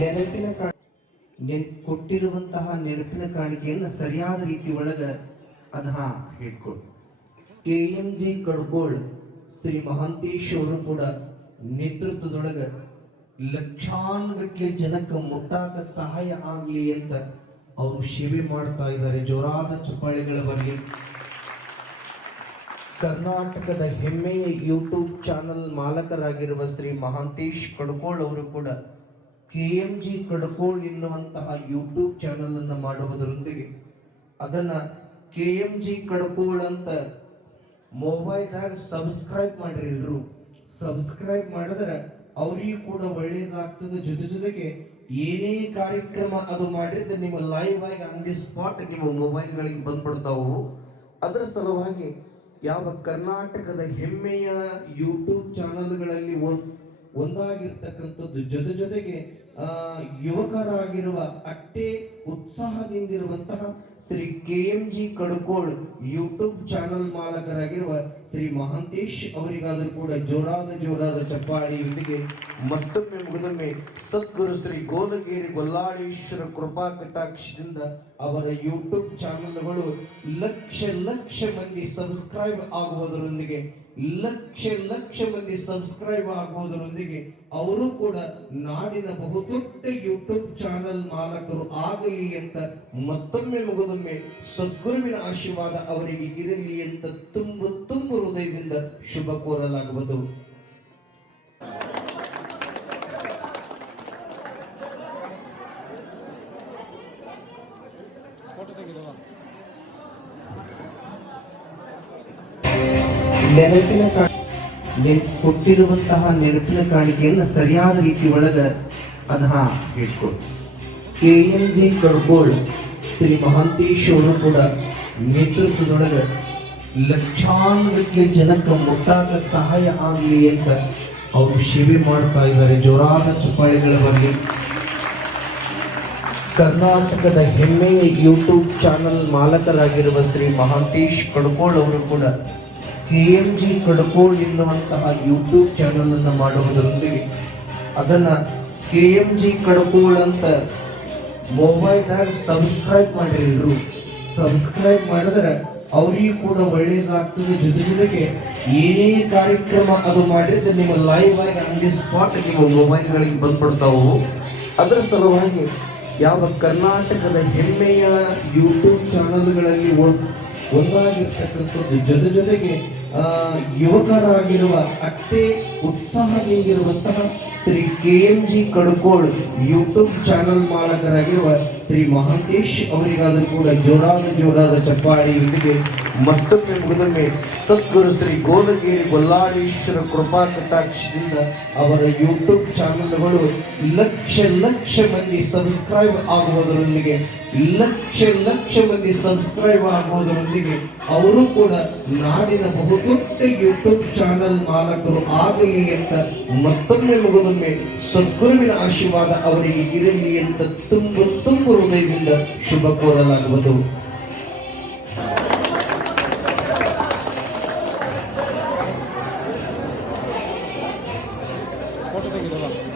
ನೆನಪಿನ ಕೊಟ್ಟಿರುವಂತಹ ನೆನಪಿನ ಕಾಣಿಕೆಯನ್ನು ಸರಿಯಾದ ರೀತಿ ಒಳಗ ಹಿಡ್ಕೊಳ್ಳಿ. KMG ಕಡ್ಕೋಳ್ ಶ್ರೀ ಮಹಾಂತೇಶ್ ಅವರು ಕೂಡ ನೇತೃತ್ವದೊಳಗ ಲಕ್ಷಾನುಗಟ್ಟಲೆ ಜನಕ್ಕೆ ಮುಟ್ಟಾಕ ಸಹಾಯ ಆಗಲಿ ಅಂತ ಅವರು ಸೇವೆ ಮಾಡ್ತಾ ಇದ್ದಾರೆ. ಜೋರಾದ ಚಪ್ಪಾಳೆಗಳ ಬರಲಿ. ಕರ್ನಾಟಕದ ಹೆಮ್ಮೆಯ ಯೂಟ್ಯೂಬ್ ಚಾನಲ್ ಮಾಲಕರಾಗಿರುವ ಶ್ರೀ ಮಹಾಂತೇಶ್ ಕಡ್ಕೋಳ್ ಅವರು ಕೂಡ KMG ಕಡ್ಕೋಳ್ ಎನ್ನುವಂತಹ ಯೂಟ್ಯೂಬ್ ಚಾನಲ್ ಅನ್ನು ಮಾಡುವುದರೊಂದಿಗೆ ಅದನ್ನ KMG ಕಡ್ಕೋಳ್ ಅಂತ ಮೊಬೈಲ್ದಾಗ ಸಬ್ಸ್ಕ್ರೈಬ್ ಮಾಡ್ರಿ. ಎಲ್ರು ಸಬ್ಸ್ಕ್ರೈಬ್ ಮಾಡಿದ್ರೆ ಅವ್ರಿಗೂ ಕೂಡ ಒಳ್ಳೇದಾಗ್ತದೆ. ಜೊತೆಗೆ ಏನೇ ಕಾರ್ಯಕ್ರಮ ಅದು ಮಾಡಿದ್ರೆ ನಿಮ್ಮ ಲೈವ್ ಆಗಿ ಆನ್ ದಿ ಸ್ಪಾಟ್ ನಿಮ್ಮ ಮೊಬೈಲ್ಗಳಿಗೆ ಬಂದ್ಬಿಡ್ತಾವು. ಅದರ ಸಲುವಾಗಿ ಯಾವ ಕರ್ನಾಟಕದ ಹೆಮ್ಮೆಯ ಯೂಟ್ಯೂಬ್ ಚಾನಲ್ಗಳಲ್ಲಿ ಒಂದಾಗಿರ್ತಕ್ಕಂಥದ್ದು, ಜೊತೆಗೆ ಯುವಕರಾಗಿರುವ ಅಟ್ಟೆ ಉತ್ಸಾಹದಿಂದಿರುವಂತಹ Shri KMG Kadkol YouTube channel ಮಾಲಕರಾಗಿರುವ ಶ್ರೀ ಮಹಾಂತೇಶ್ ಅವರಿಗಾದರೂ ಕೂಡ ಜೋರಾದ ಚಪ್ಪಾಳಿಯೊಂದಿಗೆ ಮತ್ತೊಮ್ಮೆ ಮುಗಿದೊಮ್ಮೆ ಸದ್ಗುರು ಶ್ರೀ ಗೋಲಗೇರಿ ಗೊಲ್ಲಾಳೇಶ್ವರ ಕೃಪಾ ಕಟಾಕ್ಷದಿಂದ ಅವರ ಯೂಟ್ಯೂಬ್ ಚಾನಲ್ಗಳು ಲಕ್ಷ ಮಂದಿ ಸಬ್ಸ್ಕ್ರೈಬ್ ಆಗುವುದರೊಂದಿಗೆ ಲಕ್ಷ ಮಂದಿ ಸಬ್ಸ್ಕ್ರೈಬ್ ಆಗುವುದರೊಂದಿಗೆ ಅವರು ಕೂಡ ನಾಡಿನ ಬಹುದೊಡ್ಡ ಯೂಟ್ಯೂಬ್ ಚಾನಲ್ ಮಾಲಕರು ಆಗಲಿ ಅಂತ ಮತ್ತೊಮ್ಮೆ ಮುಗಿದೊಮ್ಮೆ ಸದ್ಗುರುವಿನ ಆಶೀರ್ವಾದ ಅವರಿಗೆ ಇರಲಿ ಅಂತ ತುಂಬ ಹೃದಯದಿಂದ ಶುಭ ಕೋರಲಾಗುವುದು. ಕೊಟ್ಟಿರುವಂತಹ ನೆನಪಿನ ಕಾಣಿಕೆಯನ್ನು ಸರಿಯಾದ ರೀತಿ ಒಳಗ ಹಿಡ್ಕೊಳ್ಳಿ. KMG ಕಡ್ಕೋಳ್ ಶ್ರೀ ಮಹಾಂತೇಶ್ ಅವರು ಕೂಡ ನೇತೃತ್ವದೊಳಗ ಲಕ್ಷಾನುಗಟ್ಟಲೆ ಜನಕ್ಕೆ ಮುಟ್ಟಾಕ ಸಹಾಯ ಆಗಲಿ ಅಂತ ಅವರು ಸೇವೆ ಮಾಡ್ತಾ ಇದ್ದಾರೆ. ಜೋರಾದ ಚಪ್ಪಾಳೆಗಳ ಬರಲಿ. ಕರ್ನಾಟಕದ ಹೆಮ್ಮೆಯ ಯೂಟ್ಯೂಬ್ ಚಾನಲ್ ಮಾಲಕರಾಗಿರುವ ಶ್ರೀ ಮಹಾಂತೇಶ್ ಕಡ್ಕೋಳ್ ಅವರು ಕೂಡ KMG ಕಡ್ಕೋಳ್ ಎನ್ನುವಂತಹ ಯೂಟ್ಯೂಬ್ ಚಾನಲ್ ಅನ್ನು ಮಾಡುವುದರೊಂದಿಗೆ ಅದನ್ನ KMG ಕಡ್ಕೋಳ್ ಅಂತ ಮೊಬೈಲ್ದಾಗ ಸಬ್ಸ್ಕ್ರೈಬ್ ಮಾಡ್ರಿ. ಎಲ್ರು ಸಬ್ಸ್ಕ್ರೈಬ್ ಮಾಡಿದ್ರೆ ಅವ್ರಿಗೂ ಕೂಡ ಒಳ್ಳೇದಾಗ್ತದೆ. ಜೊತೆಗೆ ಏನೇ ಕಾರ್ಯಕ್ರಮ ಅದು ಮಾಡಿದ್ರೆ ನಿಮ್ಮ ಲೈವ್ ಆಗಿ ಆನ್ ದಿ ಸ್ಪಾಟ್ ನಿಮ್ಮ ಮೊಬೈಲ್ಗಳಿಗೆ ಬಂದ್ಬಿಡ್ತಾವು. ಅದರ ಸಲುವಾಗಿ ಯಾವ ಕರ್ನಾಟಕದ ಹೆಮ್ಮೆಯ ಯೂಟ್ಯೂಬ್ ಚಾನಲ್ಗಳಲ್ಲಿ ಒಂದಾಗಿರ್ತಕ್ಕಂಥದ್ದು, ಜೊತೆಗೆ ಯುವಕರಾಗಿರುವ ಅಟ್ಟೆ ಉತ್ಸಾಹದಿಂದಿರುವಂತಹ Shri KMG Kadkol YouTube channel ಮಾಲಕರಾಗಿರುವ ಶ್ರೀ ಮಹಾಂತೇಶ್ ಅವರಿಗಾದರೂ ಕೂಡ ಜೋರಾದ ಚಪ್ಪಾಳಿಯೊಂದಿಗೆ ಮತ್ತೊಮ್ಮೆ ಮುಗಿದೊಮ್ಮೆ ಸದ್ಗುರು ಶ್ರೀ ಗೋಲಗೇರಿ ಗೊಲ್ಲಾಳೇಶ್ವರ ಕೃಪಾ ಕಟಾಕ್ಷದಿಂದ ಅವರ ಯೂಟ್ಯೂಬ್ ಚಾನಲ್ಗಳು ಲಕ್ಷ ಮಂದಿ ಸಬ್ಸ್ಕ್ರೈಬ್ ಆಗುವುದರೊಂದಿಗೆ ಲಕ್ಷ ಮಂದಿ ಸಬ್ಸ್ಕ್ರೈಬ್ ಆಗುವುದರೊಂದಿಗೆ ಅವರು ಕೂಡ ನಾಡಿನ ಬಹುದೊಡ್ಡ ಯೂಟ್ಯೂಬ್ ಚಾನಲ್ ಮಾಲಕರು ಆಗಲಿ ಅಂತ ಮತ್ತೊಮ್ಮೆ ಮುಗಿದೊಮ್ಮೆ ಸದ್ಗುರುವಿನ ಆಶೀರ್ವಾದ ಅವರಿಗೆ ಇರಲಿ ಅಂತ ತುಂಬ ಹೃದಯದಿಂದ ಶುಭ ಕೋರಲಾಗುವುದು. ಫೋಟೋ ತೆಗೆದಲ್ಲ